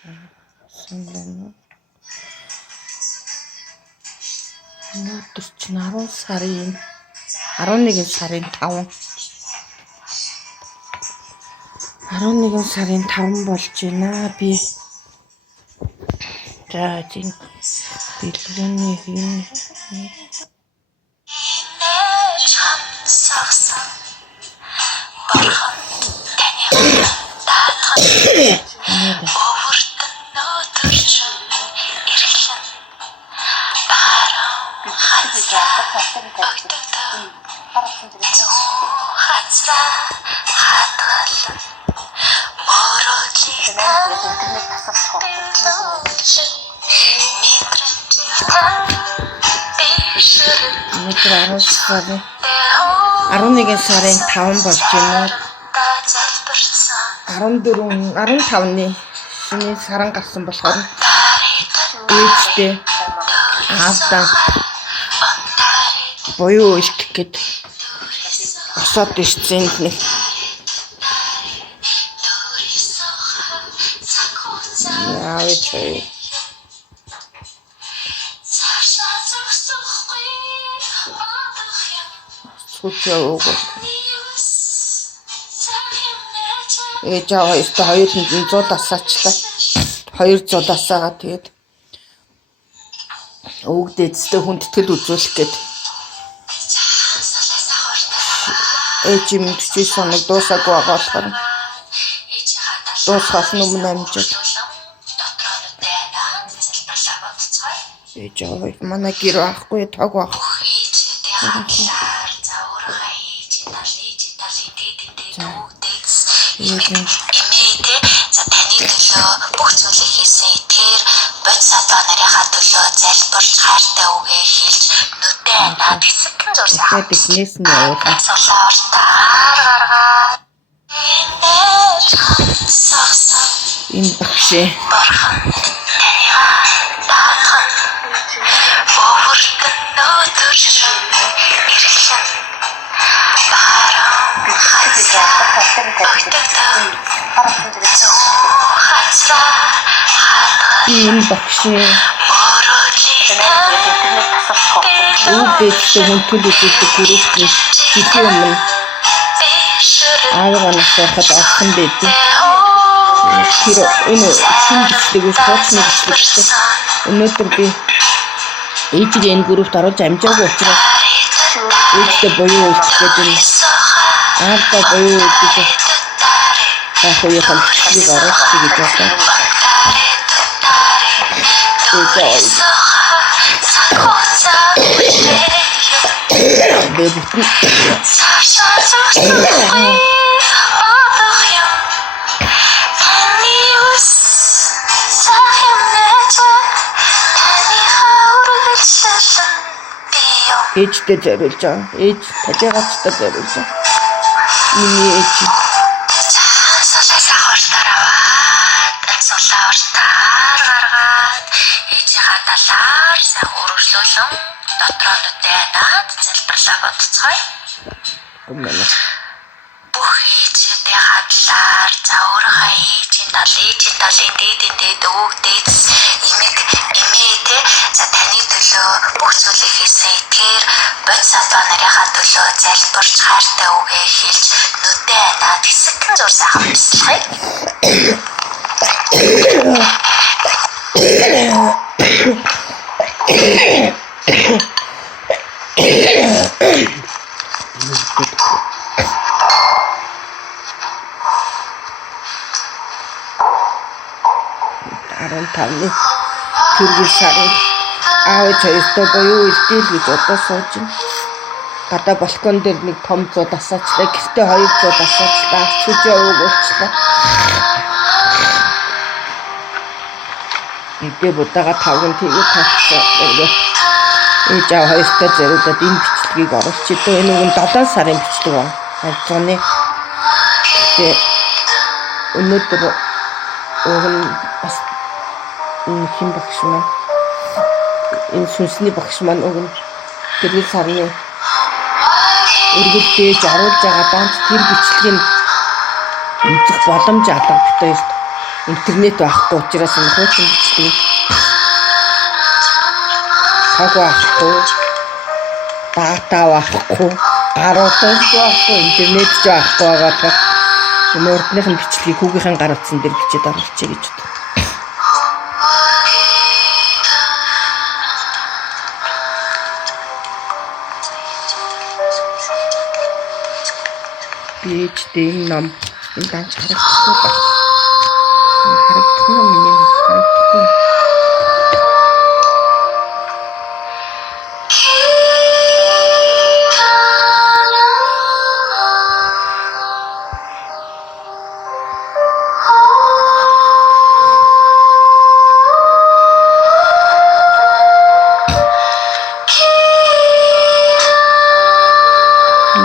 Сонлоо. Өнөөдөр чинь 11 сарын 5. 11 сарын 5 болж байна. Би за тийм билгүүний хин өнөөдөр 11 сарын 5 болж байна. 15-ны шинэ саран гарсан болохоор ээжтэй аавдаа боёо их гэд осоод ирсэн нэг яавч Сучаог ээжээ хоёр хүнд 100 асаачлаа. 200 асаагаа тэгээд өвгд эцтэй хүндэтгэл үзүүлэх гээд ээжийн мэдчий соног дуусаагүй байгаа болохоор дуусгаас өмнө амжиж ээжээ манай гэр байхгүй таг баг. Эмээдээ за таны төлөө бүх зүйлийг хийсэн эдгээр бод сатаа нарийнхаа төлөө залбирч хайртай үгээ хэлж нүдээ над хэсэгэн зурсаа бизнес нь явуулаа. Энэ багшээ энэ багшээ өвдөжтэй хүндэтгэл үзүүлдэг группний жилийн өмнө аавгаа насахад авсан байдаг. Тэр энэ шинэ бичлэгээс хуучны бичлэг гэсэн. Өнөөдөр би ээжийг энэ группт оруулж амжаагүй учраас ээжтэй боёо үлдээд энэ аавдаа боёо үлдээж яг үеийн бичлэгийг оруулах гэж байна. Ээжтэй зориулж байгаа. Ээж тажигачтай зориулж байгаа. Миний ээж дотроо нүдээ наад залбирлаа бодцгоё. Бүх ээжтэй хадлаар заурхаа ээжийн талын дээд өвгдөөс эмээдээ за таны төлөө бүх зүйлийг хийсэн эдгээр бод сатаа нарийнхаа төлөө залбирч хайртай үгээ хэлж нүдээ наад хэсэгэн зурсаа хамслахыг. Тавны түргэл сарын аав хоёртой боёо үлдээл гэж одоо сууж байна. Гадаа балкон дээр нэг том зууд асаачлаа. Гэртээ 200 асаачлаа. Чүжээ өгөөчлээ. Эдгээр будаага 5 тэгээ тавцсан. Ээж аав хоёртой зориулаад энэ бичлэгийг оруулчих. Энэ үн 7 сарын бичлэг байна. Харцгааны. Тэгээ өнөөдөр бас хин багш маань энэ сүнсний багш маань тэрний сарны өргөлдөөж оруулж байгаа данц тэр бичлэгийг үзэх боломж алгаддаг. интернет байхгүй учраас энэ хуучин бичлэг хаг байхгүй, дата байхгүй, гаруудтай байхгүй, интернет ч байхгүй байгаа. Энэ урдныхын бичлэгийг хүүгийнхэн гар утсан дээр бичээд оруулчихъя гэж бодсон. PhD ном энэ данч харагдахгүй байна. Харагдахгүй юм ээ. Харагдахгүй.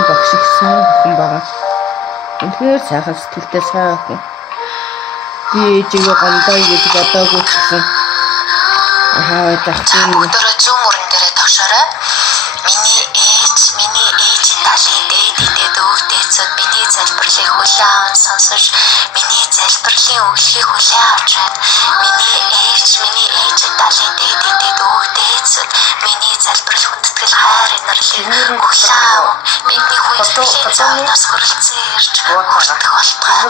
Багш их сайн хүн байгаа. Үнэхээр сайхан сэтгэлтэй сайн хүн. Би ээжигээ гомдоо гэж бодоогүй ч гэсэн хаваад ахсан юм. Өдөрөө зүүн мөрөн дээрээ тогшоорой. Миний ээж талын дээд өвгдээцүүд миний залбирлыг хүлээн аван сонсож, миний залбирлын үгшийг хүлээн авч байна. Миний ээж талын дээд өвгдээцүүд миний залбирал хүндэтгэл хайр инэрлийг хүлээн аван бидний хүндэтгэлийн зовноос хүрэлцэн ирж хүртэх болтугай.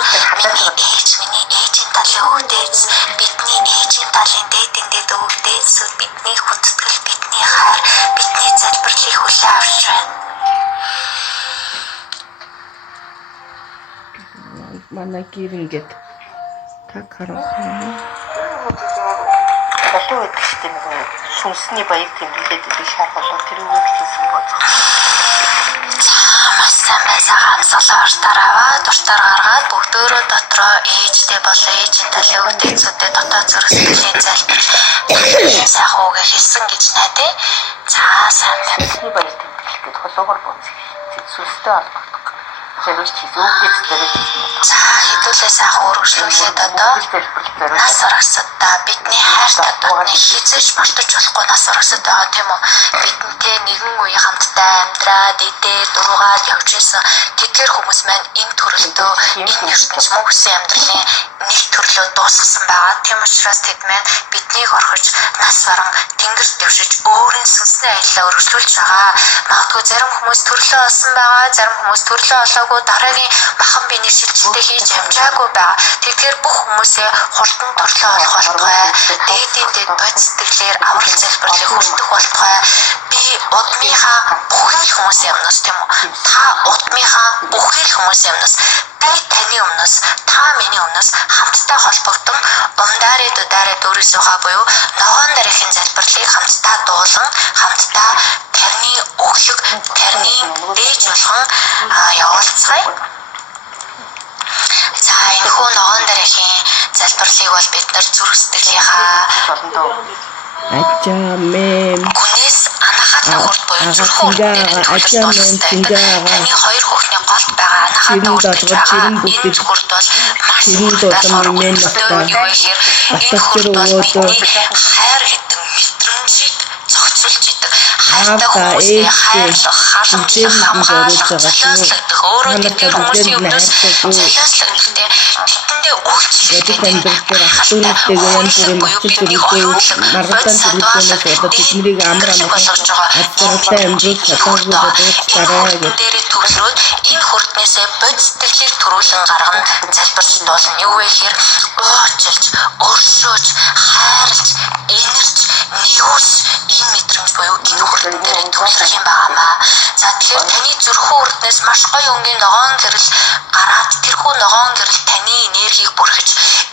Миний ээжийн талын өвгдээц, бидний ээжийн талын дээд өвгдээцүүд бидний хүндэтгэл, бидний хайр, бидний залбирлыг хүлээн авч байна. Манай гэр ингээд таг харахгүй. Балуу гэдэг чинь нэг сүнсний баяг тэмдэглээд идэх шар болоо тэр үгээр хэлсэн боцох. Масан байсагаан солоор тараваа дуртаар гаргаад бүгдөө дотроо ээжтэй болоо ээжийн талын өвгдөөцүүдэд дотоод зүрхсэлийн залбир сайхан үгээ хэлсэн гэж найдаа. За сайн байна. Сүнсний баяг тэмдэглэх гэдэг холоогоор боцох. Сүнстэй холбогдох. Зэрэг чи өвгдөөц дээр За хэдүүлээ сайхан өргөжлүүлээд одоо нас урагсадаа бидний хайртай дотны хизээш мартаж болохгүй нас урагсад байгаа тийм үү? Бидэнтэй нэгэн үе хамтдаа амьдраад идээд дуугаад явж исэн тэдгээр хүмүүс маань энэ төрөлтөө энэ ертөнц мөнхсөн амьдралын нэг төрлөө дуусгасан байгаа. Тийм учраас тэд маань биднийг орхиж нас баран тэнгэрт дэвшиж өөрийн сүнсний аяллаа өргөжлүүлж байгаа. Магадгүй зарим хүмүүс төрлөө олсон байгаа, зарим хүмүүс төрлөө олоогүй дараагийн махан биений шилжилтээ хийж амжаагүй байгаа. Тэгэхээр бүх хүмүүсээ хурдан төрлөө олох болтугай. Дээд бод сэтгэлээр аврал залбирлыг хүртэх болтугай. Би удмынхаа бүхэл хүмүүсийн өмнөөс тийм үү? Та удмынхаа бүхэл хүмүүсийн өмнөөс би таны өмнөөс та миний өмнөөс хамтдаа холбогдсон умдаарэ дударэ дүүрсөөхаа буюу ногоон дараагийн залбирлыг хамтдаа дуулан хамтдаа тарны өглөг тарны дээж болгон явуулцгаая. За энэ хүү ногоон дараагийн залбирлыг бол бид нар зүрх сэтгэлийнхаа Ачаамэм гүнээс анахаатаа хүрд буюу зүрх хүрдээр таны хоёр хүүхний голд байгаа анахаатаа хүрдэж байгаа энэ хүрд бол маш дулам энэ хүрд бол бидний хайр гэдэг мэдрэмжийг зохицуулж идэг хайртай хүмүүсээ хайрлах, халамжлах, хамгаалах, золиослогдох өөрөө тэдгээр хүмүүсийн өмнөөс золиослогдох тэдэндээ үйлчлэгтэй ахтунтэйгээ янз бүрийн мөчөлтэй маргадан төлөвлөнөөс болоод тэднийг амар болгож байгаа. Адилхан амьдрал шатаагүй дараа дээрээ төвлөрөөд энэ хүрднээсээ бод сэтгэлийг төрүүлэн гаргана залбирч болно. Юу вэ гэхээр уучлж, өршөөж, хайрлж, энэрч, нэгүүлж энэ мэдрэмж буюу энэ хүрдэн дээрээ төвлөрөх юм байнамаа. За тэгэхээр таны зүрхэн үрднээс маш гоё өнгийн ногоон гэрэл гараад тэрхүү ногоон гэрэл таны энергийг бүрхэж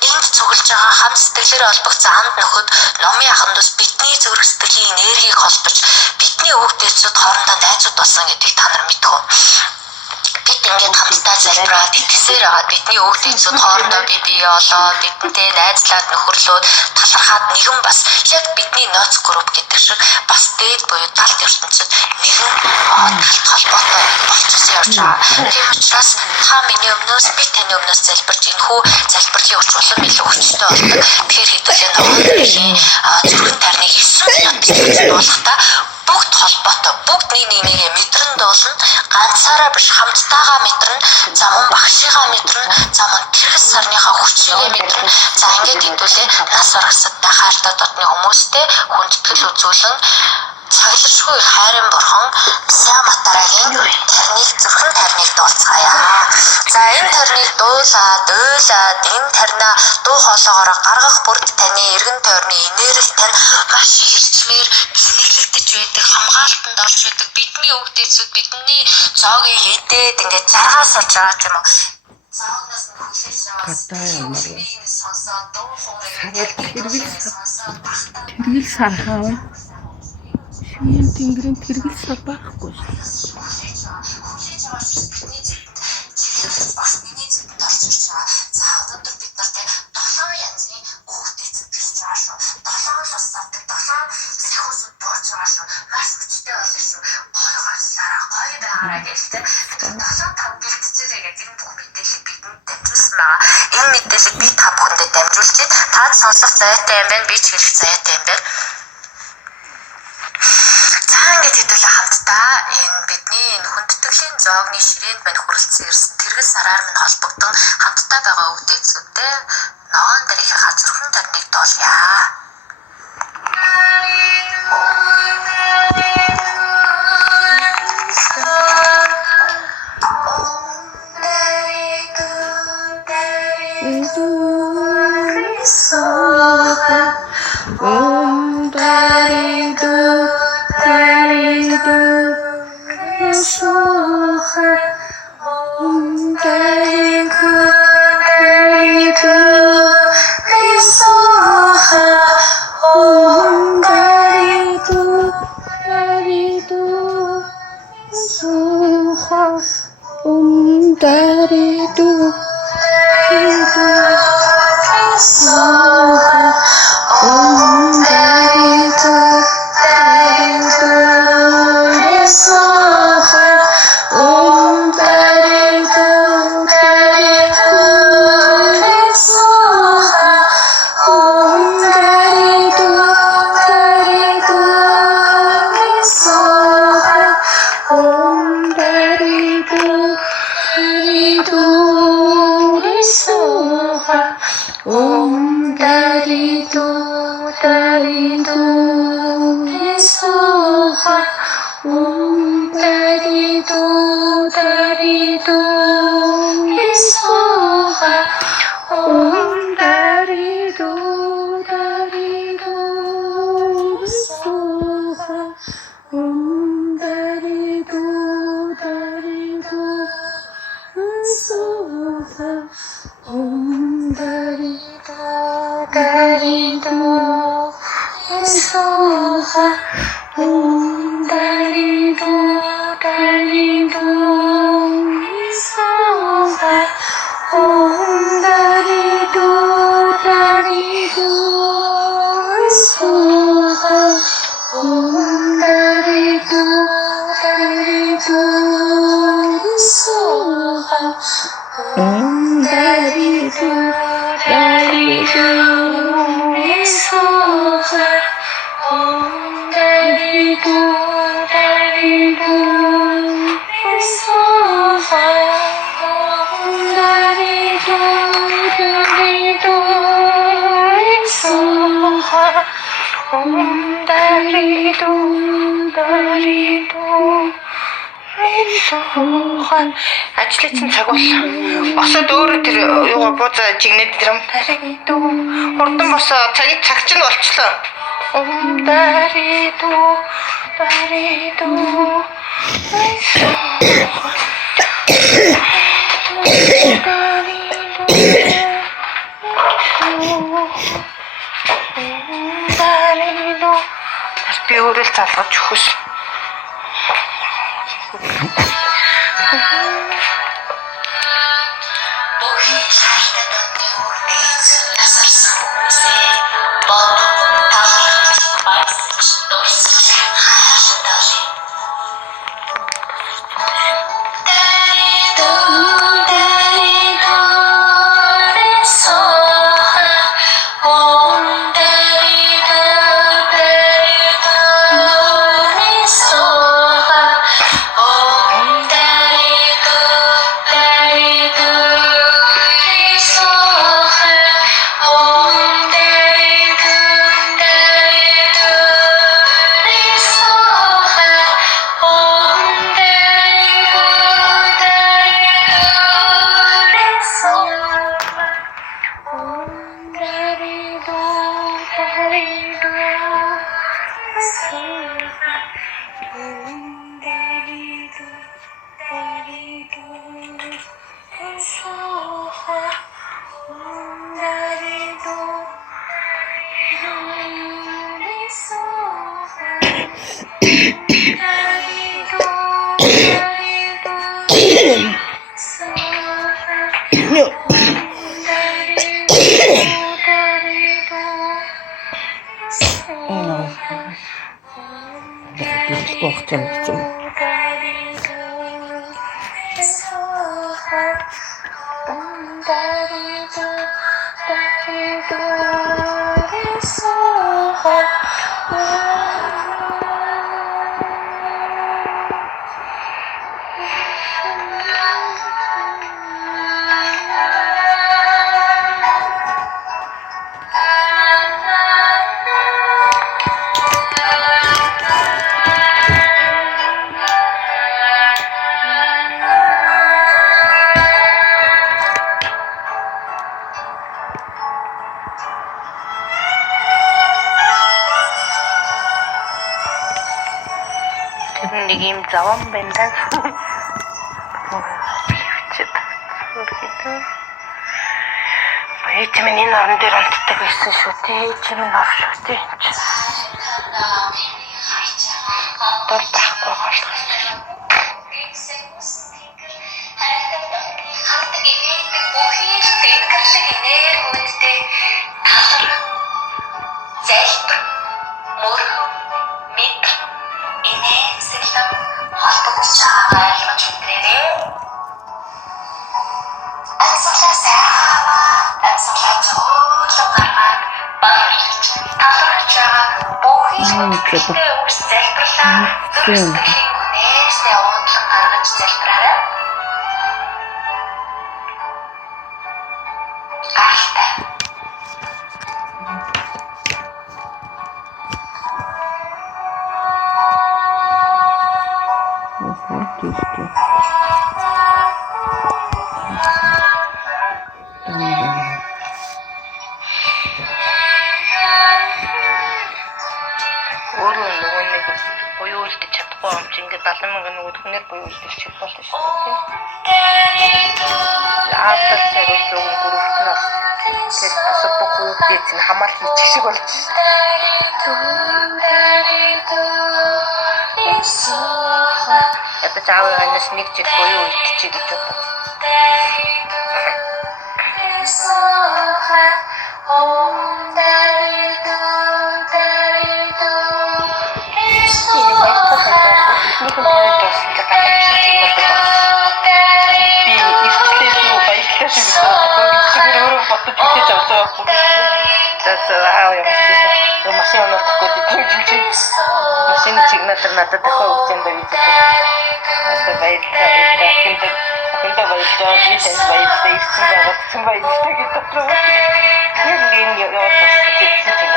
энд цуглаж байгаа хам сэтгэлээр холбогдсон анд нөхөд номын ахандус бидний зүрх сэтгэлийн энергийг холбож бидний өвгдөөцөд хоорондоо найзууд болсон гэдгийг та нар мэдэх үү? Бид ингээд хамтдаа залбираад итгэсээр аваад бидний өвгдөөцөд хоорондоо бие олоод бидэнтэй найзлаад нөхөрлөөд талархаад нэгэн бас яг бидний ноц групп гэдэг шиг бас дээд буюу талт ертөнцид нэгэн талт холбоотой болчихсон явж байгаа. Тийм учраас та миний өмнөөс би таны өмнөөс залбирч энэхүү залбирлын өч улам илүү хүчтэй болдог. Тэгэхээр хэдүүлээ ногоон зүрхэн тарныг 9 минут болгохдоо бүгд холбоотой бүгд нэг мэдрэн дуулна ганцаараа биш хамттайгаа мэдрэн за мөн багшигаа мэдрэн за мөн тэрхс сарныхаа хүчигээ мэдрэн за ингээд хэдүүлээ нас барагсадтай хайртай дотны хүмүүстэй хүндэтгэл үзүүлэн цаглашгүй хайрын бурхан Сиаматарагийн тарныг зүрхэн тарныг дуулцгаая. За энэ тарныг дуулаад энэ тарнаа дуу хоолоогоор гаргах бүрд таны эргэн тойрны инээрэл тань маш хэрчмээр цэнэглэгдэж байдаг хамгаалтанд орж байдаг бидний өвгдээсүүд бидний зоогийг идээд ингээд заргаас олж байгаа юм уу? Цаанаас нь хүлээж аваад сонсоод дуу тэргэл сархаа. Шин тэнгэрийн тэргэл сар байхгүй шүү. За өнөөдөр бид нар 7 янзын өвгдээ цэцгэлж байгаа шүү. 7 ус савдаг 7 сахиусууд бууж байгаа шүү. Маш хүчтэй болж шүү. Гой гойслаараа гой байгаараа гэлтэй. 7 тав бэлтцээрээ гэдэг энэ бүх мэдээллийг бидэнд дамжуулсан байгаа. Энэ мэдээллийг би та бүхэндээ дамжуулж та сонсох зайтай юм байна. Би ч хэлэх зайтай юм байна. Ингээд хэдүүлээ хамтдаа энэ бидний энэ хүндэтгэлийн зоогны ширээнд мань хүрэлцэн ирсэн тэргэл сараар минь холбогдсон хамтдаа байгаа өвдөцүүдтэй ногоон дэрийнхээ зүрхэн тарныг дуулъя. Ажлын цаг бол босоод өөрөө тэр юугаа буузаа чигнээд тэр юм. Хурдан босоо цагийн цаг чинь болчлоо. Би өөрөө л залгаж өгөхөс. Нэг юм заван байна. Ээж минь энэ орон дээр унтдаг байсан шүү дээ. Ээж минь ор шүү дээ. Дор байхгүй болохгүй. Хамаар хийчих шиг болж ядаж аав янаас нэг жил буюу үлдчихье гэж боддог. Машины чигнатар надад дахиад өгч юм байна гэж. Одоо баярлалаа. Ахинда баярлалаа. Би тань баярлалаа. Ирсэн байгаад хэн баярлалаа гэж бодлоо. Нэг юм яваад чигсэн чиг.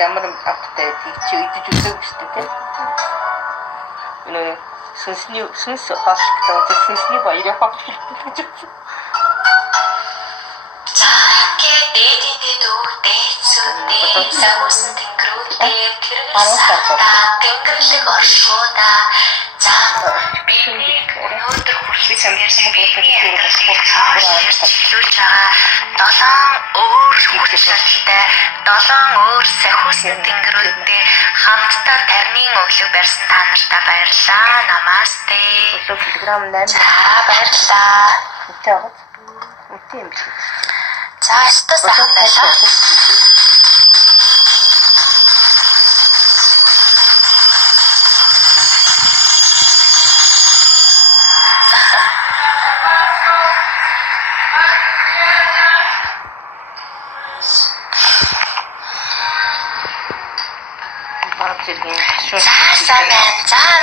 Ямар авттай чи идэж үзээгүй шүү дээ. Энэ сүнс хоолтой сүнсний баярыг хогч гэж. Тэнгэрлэг оршууна. Өнөөдөр хүртэл чамдсан бүтээл чиглүүлж байгаа 7 өөр хүүхдтэй 7 өөр сахиусны тэнгэрүүдтэй хамтдаа тарнын өглөө барьсан та нартай баярлалаа. Намасте. Килограмм 8. Баярлалаа. Үгүй юм шиг. За, өстө сайхан байлаа.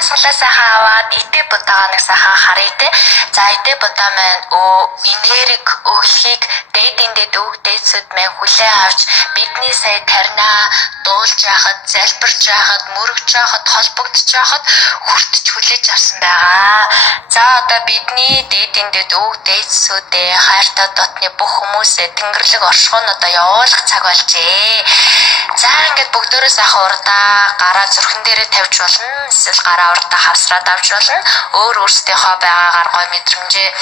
сулаа сайхан аваад итэ будаага нэг сайхан харъя те. За итэ будаа маань энерги өглөхийг дээдэндээ дүүгдээсүүд маань хүлээн авч бидний сая тарнаа дуулж яхад, залбирч яхад, мөрөгж яхад, холбогдож яхад хүртэж хүлээж авсан байгаа. За одоо бидний дээдэндээ дүүгдээсүүдээ хайртай дотны бүх хүмүүсээ Тэнгэрлэг оршихуун одоо явуулах цаг болжээ. За ингээд бүгдөө сайхан урдаа гараа зүрхэн дээрээ тавьж болно. Эсвэл гараа урдаа хавсраад авч болно. Өөрсдийнхөө байгаагаар гой мэдрэмжээр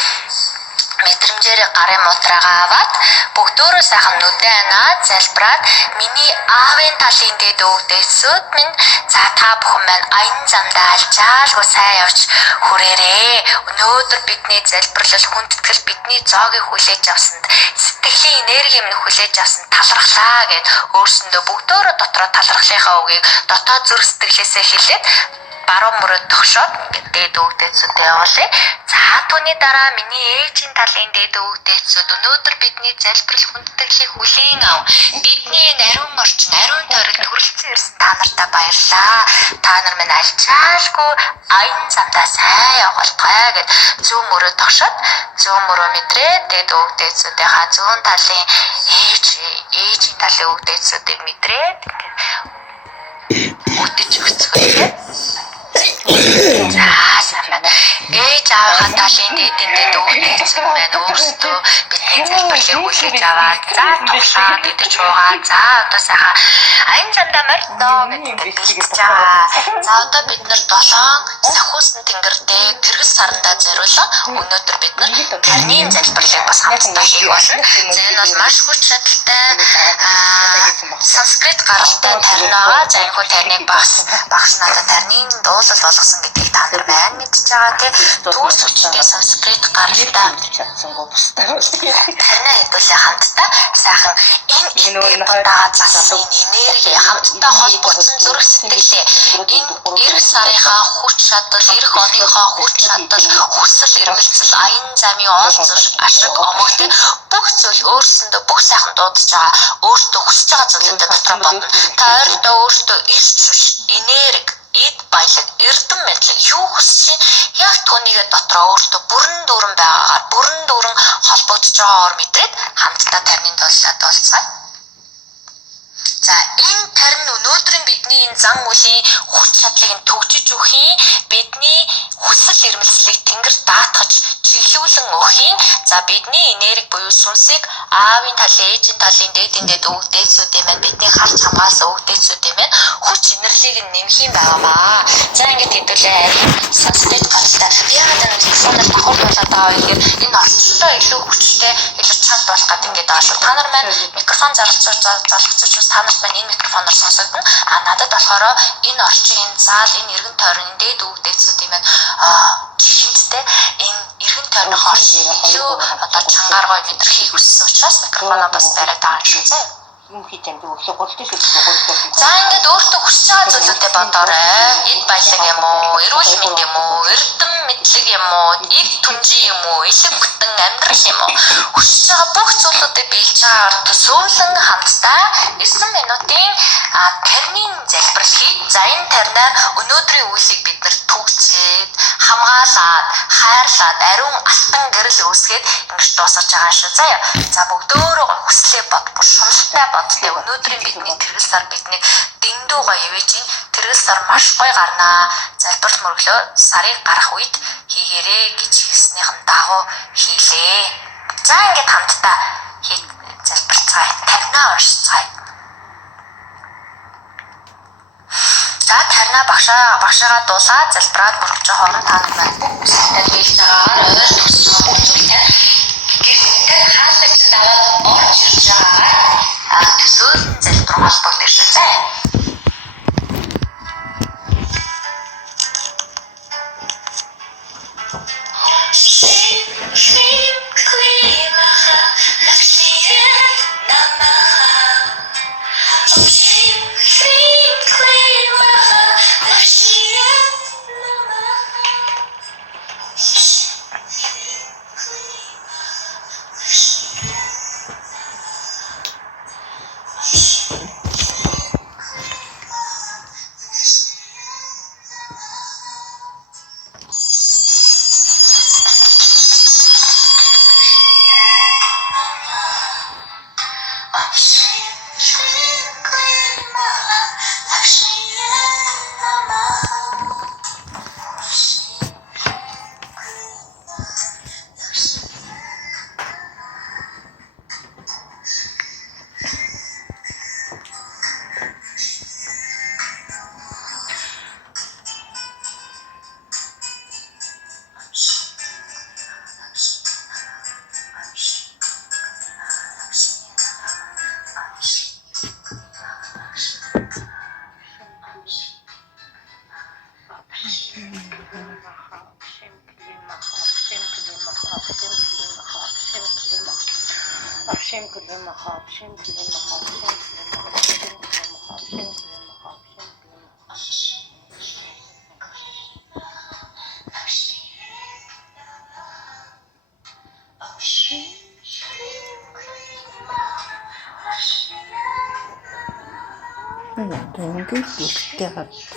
гарын мутраагаа аваад бүгдөө сайхан нүдэн анаад залбираад миний аавын талын дэд өвдөөсүүд минь за та бүхэн маань аян замдаа алжаалгүй сайн явж хүрээрээ. Өнөөдөр бидний залбирлал хүндэтгэл бидний зоогийг хүлээж авсанд сэтгэлийн энерги минь хүлээж авсанд талархлаа гэд өөрсөндөө бүгдөө дотроо талархлынхаа үгийг дотоод зүрх сэтгэлээсээ хэлээд баруун мөрөд тогшоод дээд өвдөөсөдөө явуулъя. За түүний дараа миний ээжийн талын дээд өвдөөсөд өнөөдөр бидний залбирал хүндэтгэлийг хүлээн ав. Бидний ариун орчин, ариун тойрог төрөлцсөн ирсэн та нартай баярлаа. Та нар минь алчаалгүй аян замдаа сайн явуулгай гэд зүүн мөрөд тогшоод зүүн мөрөө мэдрээ дээд өвдөөсөдийнхаа зүүн талын ээжийн талын өвдөөсөдийг мэдрээд үтэж өгцгөө. За сайн. Ээж аавын талын дээдэндээ дүүгдсэн байна. Өөрсдөө бидний залбирлыг хүлээж аваад за тушаад идэж уугаа. За одоо сайхан аян замдаа мордоо гэдэг бэлтэж байгаа. За одоо бид нар 7 сахиусан тэнгэртэй тэргэл сарандаа зориулсан. Өнөөдөр бид нар тарны залбирлыг бас хамтдаа хийх болно. За энэ бол маш хүч чадалтай санскрит гаралтай тарнаага. За энэ хүү тарныг багш надад тарны дуулал болгосон гэдгийг та нар байна мэдж байгаа тийм. Түүс хүчтэй санскрит гаралтай чадсангүй бусдаа. тарнаа хэдүүлээ хамтдаа сайхан энэ удаа зассан энерги хамтдаа холбогдсон зүрх сэтгэлээ энэ эх сарынхаа хүч чадал, эх оныхоо хүч чадал, хүсэл эрмэлзэл, аян замын олзур ашиг омогт бүх зүйл өөрсөндөө бүх сайхан дуудаж байгаа. Өөртөө хүсэж байгаа зүйлүүдэд дотор бодно. Та ойртоо өөртөө эрч хүч, энерги эд баялаг, эрдэм мэдлэг юу хүсэж яг түүнийгээ дотроо өөртөө бүрэн дүүрэн байгаагаар бүрэн дүүрэн холбогдож байгаагаар мэдрээд хамтдаа тарны дуулаад болцгоё. За энэ тарин өнөөдрийн бидний энэ зан үлийн хүч чадлыг төгжиж өгөхийн, бидний хүсэл эрмэлзлийг тэнгэр даатгаж чиглүүлэн өгөхийн. За бидний энерги буюу сүнсийг аавын талын, ээжийн талын дээдэндээ өвдөөсүүдийн маань бидний харж хамгаалсан өвдөөсүүдийн маань хүч энержиг нь нэмэх юм байнамаа. За ингэж хэдүүлээ санскрит гаралтай яагаад энэ телефоноор давхар болоод байгаа вэ гэхээр энэ орчиндөө илүү хүчтэй, илүү чанга болох гэдэг ингээд байгаа шүү. Та нар маань микрофон залгацууч бас та нарт маань энэ микрофоноор сонсогдно. Надад болохоор энэ орчин, энэ заал, энэ эргэн тойрон дээд өвдөөсүүдийн маань жишээнтэй энэ эргэн тойрны орчин илүү одоо чангаар гой мэдрэхийг хүссэн учраас микрофоноо бас бариад байгаа юм шүү заа. Юм хийж юм дөө гурдтай шүү. За ингээд өөртөө хүсэж байгаа зүйлүүдэд бодоорой. Эд баялаг юм уу, эрүүл мэнд юм уу, эрдэм мэдлэг юм уу, эд түнжин юм уу, элэг бүтэн амьдрал юм уу. Хүсэж байгаа бүх зүйлүүдэд биелж байгаагаар төсөөлөн хамтдаа 9 минутын тарны залбирлыг. За энэ тарнаар өнөөдрийн үйлийг бид нар түгжээд, хамгаалаад, хайрлаад, ариун алтан гэрэл үүсгээд ингэж дуусгаж байгаа шүү. Заяа. За бүгдөө хүслээ бод, шуналтай бодтой өнөөдрийн бидний тэргэл сар биднийг дэндүү гоё ивэж тэргэл сар маш гоё гарнаа. Залбирал мөрөглөө сарыг гарах үед хийгээрэй гэж хэлснийхэн дагуу хийлээ. За ингээд хамтдаа залбирцгаая. Тарнаа уншицгаая. За тарнаа багшаагаа дуулаад залбираад мөрөгж хооронд та нар маань бүсэлтэй хийж байгаагаар ойр төссөн бүх зүйлээр гэртээ хаалгач даваад орж ирж байгаа төсөөл залбир холбогдсон шүү дээ. Ингээд үлдээ хадчих.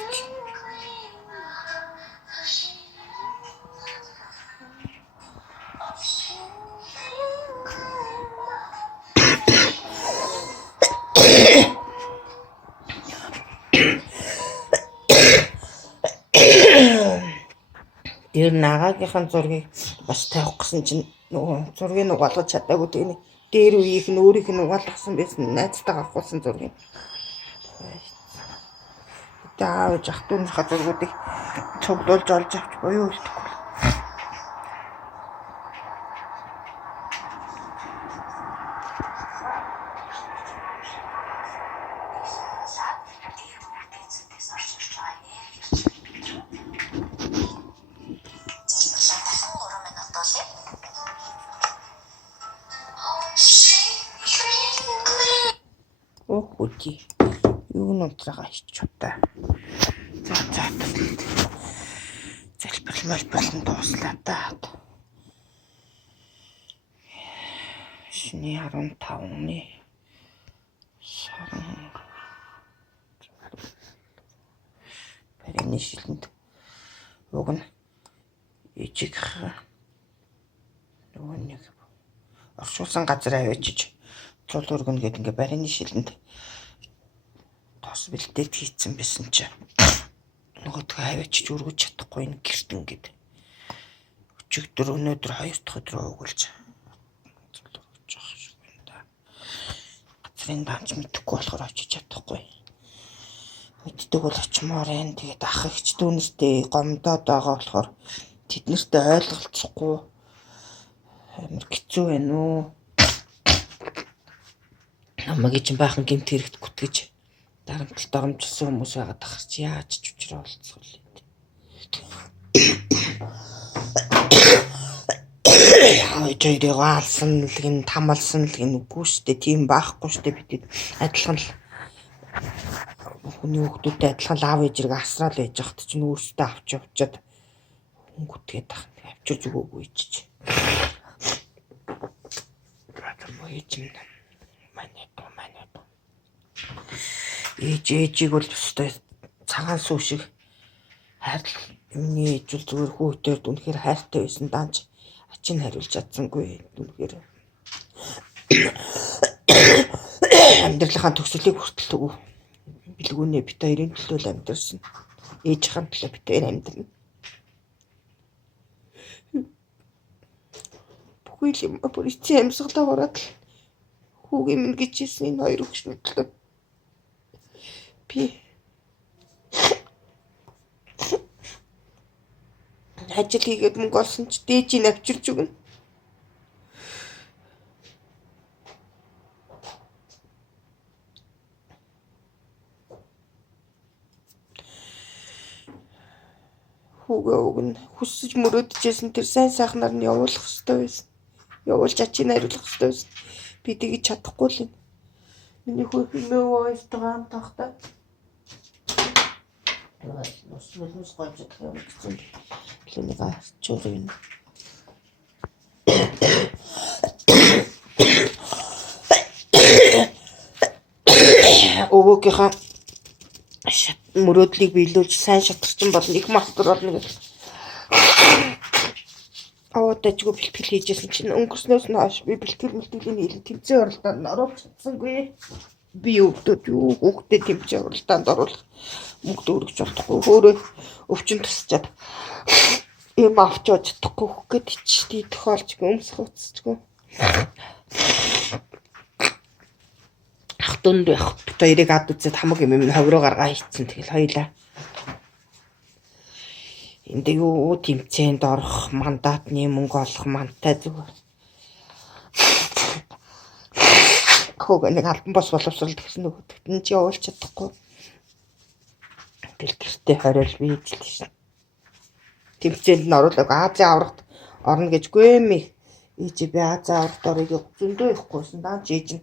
Тэр нагаагийнхын зургийг бас тавих гэсэн чинь нөгөө зургийг угаалгаж чадаагүй тийм. Дээр үеийнх нь өөрийнх нь угаалгасан байсан найзтайгаа авахулсан зургийг. Таавж ах トゥ нөхөд зургуудыг цуглуулж олж авч буюу үлдэхгүй. Үгүй. Юу нутрага иччуутаа. За. Залбирал дууслаа та. Шний 15-ны сарын барины шилэнд уг нь ижиг нөгөө нэг оршуулсан газар авчиж цул өргөн гэдэг ингээ барины шилэнд тос бэлдээд хийцэн байсан чи нөгөөдгөө авчиж өргөж чадахгүй ин гэрт ингээд өчигдөр өнөөдөр 2 дахь өдрөө өгүүлж цул өргөж явах шиг байна да. Газрын даанч мэдэхгүй болохоор очиж чадахгүй. Мэддэг бол очимоор энэ тэгээд ах ихч дүүнэртэй гомдоод байгаа болохоор тэднэртэй ойлголцохгүй амар хэцүү байна уу. Намайг чинь баахан гэмт хэрэгт гүтгэж дарамтлалд оромжлсон хүмүүс байгаад ахаар чи яаж ч учраа олцох вэ? Яа яалсан л гин тамалсан л гин үгүй штэ тийм баахгүй штэ бид адилхан л хүний хүүхдүүдтэй адилхан аав ээжийг асраал ээж ахт чинь өөрсдөө авч явчаад хөнгөтгээд ах авчирж өгөөгүй чиж. Ээж манайд. Ээжийг бол өстой цагаан сүү шиг хайрлах миний ээж бол зүгээр хүүхдээр үнэхээр хайртай байсан даанч ачиг хариулж чадсангүй үнэхээр амьдралынхаа төгсөлийг хүртэл өгөө билгүүнээ бит хоёрын төлөө амьдэрсэн ээжийн төлөө бит хоёр амьдрна. Бүхий юм бүр эцсийн амьсгалаа ороод хүүгийн минь гэж хэлсэн энэ хоёр өгшнөд төлөө би ажил хийгээд мөнгө олсон ч дээжийг авчирч өгнө. Хүүгээ өгнө. Хүссэж мөрөөдөжсэн тэр сайн сайхнаар нь явуулах хэрэгтэй байсан. Явуулж ачиг найруулах хэрэгтэй байсан. Би тэгж чадахгүй л юм. Миний хүү хэмээн ойртойгоо хамт тахтаа. Нус гойж чадах юм гэсэн. Плэнийг арчуур юм. Өвөөгийнхаа мөрөөдлийг биелүүлж сайн шатарчин болно их мастер болно гэж. Аваадажгүй бэлтгэл хийжсэн чинь өнгөрснөөс нь хойш би бэлтгэлийн хийлэн тэмцээн оролдоонд оруулж чадсангүй. Би хүүхдээ тэмцээн оролдоонд оруулах мөнгө өргөж болохгүй. Өөрөө өвчин тусчаад юм авч чадахгүй хөх гээд ичтэй тохиолж өмсөх уцчихгүй. Ах дүнд байх. Бид хоёрыг ад үзээд хамаг юм ховроо гаргаа хийцэн тэгэл хоёлаа. Энд юу тэмцээнд орох, мандатны мөнгө олох мантай зүгээр. Хөөг нэг альбан бос боловсрал гэсэн нөгөөдөгт нь ч явуулж чадахгүй. Тэл гэртээ хориол би ижлээ шин. тэмцээнд нь оруулаг Азийн аврагт орно гэж гүэмээ. Ээж би Азийн аврагт орыг зөндөө ихэхгүйсэн даа жээж нь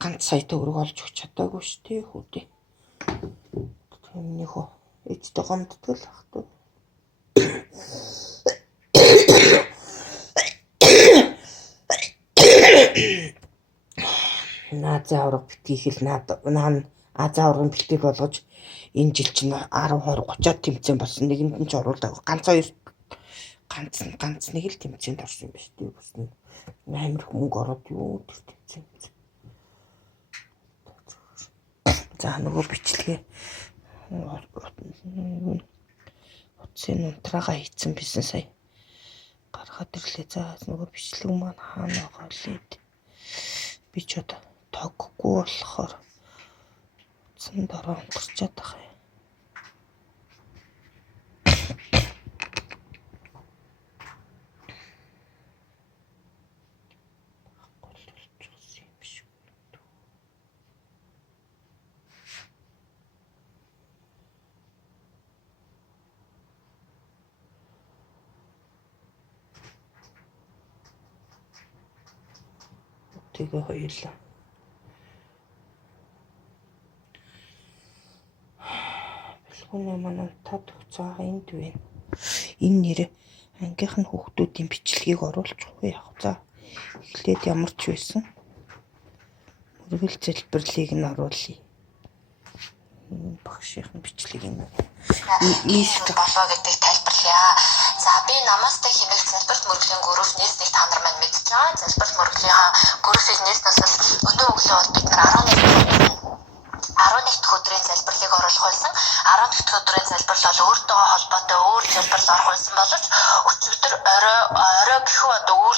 ганц сая төгрөг олж өгч чадаагүй шүү дээ хүүдээ. Тэмнийхөө ээжтэй гомддог л ах туу. Азийн авраг битгий хэл наа Азийн аврагын бэлтгэл болгож энэ жил чинь 10 20 30-аад тэмцээн болсон. Нэгэнд нь ч оруулаагүй. Ганц нэг л тэмцээнд орсон юм ба шүү дээ. Бас амар их мөнгө ороод юу тэр тэмцээн. За нөгөө бичлэгээ утсын унтраага хийцэн бисэн сая гаргаад ирлээ. За нөгөө бичлэг маань хаана байгаа лээ. Би ч одоо тоггүй болохоор утсан дараа унтарчаад байгаа юм. Тэгээ хоёулаа. Бэлгүүний манай тод хуцаа энд байна. Энэ нэр ангийнхан хүүхдүүдийн бичлэгийг оруулж явах. За эхлээд ямар ч байсан. Мөргөл залбирлыг нь оруулъя. Багшийн бичлэгийг нь ийш болоо гэдэг тайлбарлая. За би намастай хэмээх залбирт мөргөлийн группнээс нэг та нар маань мэдж байгаа. Залбирт мөргөлийн группийг нээснээс өнөө өглөө бол бид нар 11 дахь өдрийн залбирлыг оруулах байсан. 10 дахь өдрийн залбирал бол өөртөө холбоотой өөр залбирал орох байсан боловч өчигдөр орой гэхүү одоо өөр